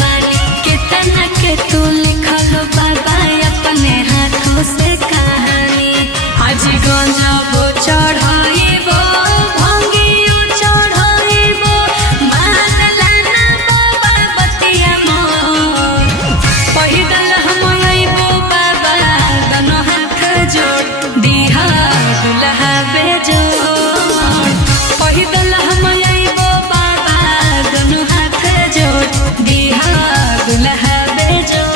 बानी कितना के तू लिखल बाबा अपने हाथों से कहानी। आज गंजबो चढ़ाइबो भंगियो चढ़ाइबो मान लाना बाबा बतिया मोर। पैदल हम अइबो बाबा दोनों हाथ जोड़ दिहा दुल्हा बेजोड़। पैदल हम अइबो बाबा दोनों हाथ जोड़ दिहा दुल्हा बेजोड़।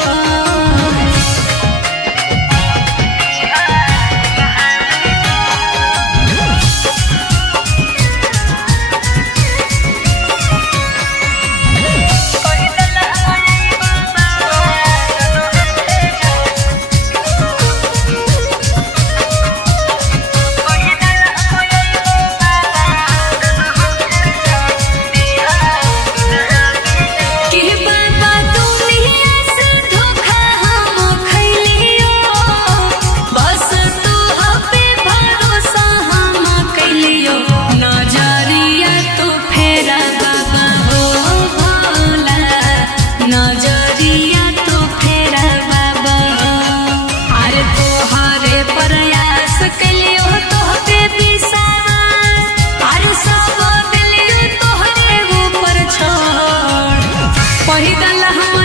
नजरिया तो फेरा बाबा अरे तोहरे प्रयास कलियो तोहरे विश्वास अरे सब दिलियो तोहरे ऊपर छोड़। पैदल हम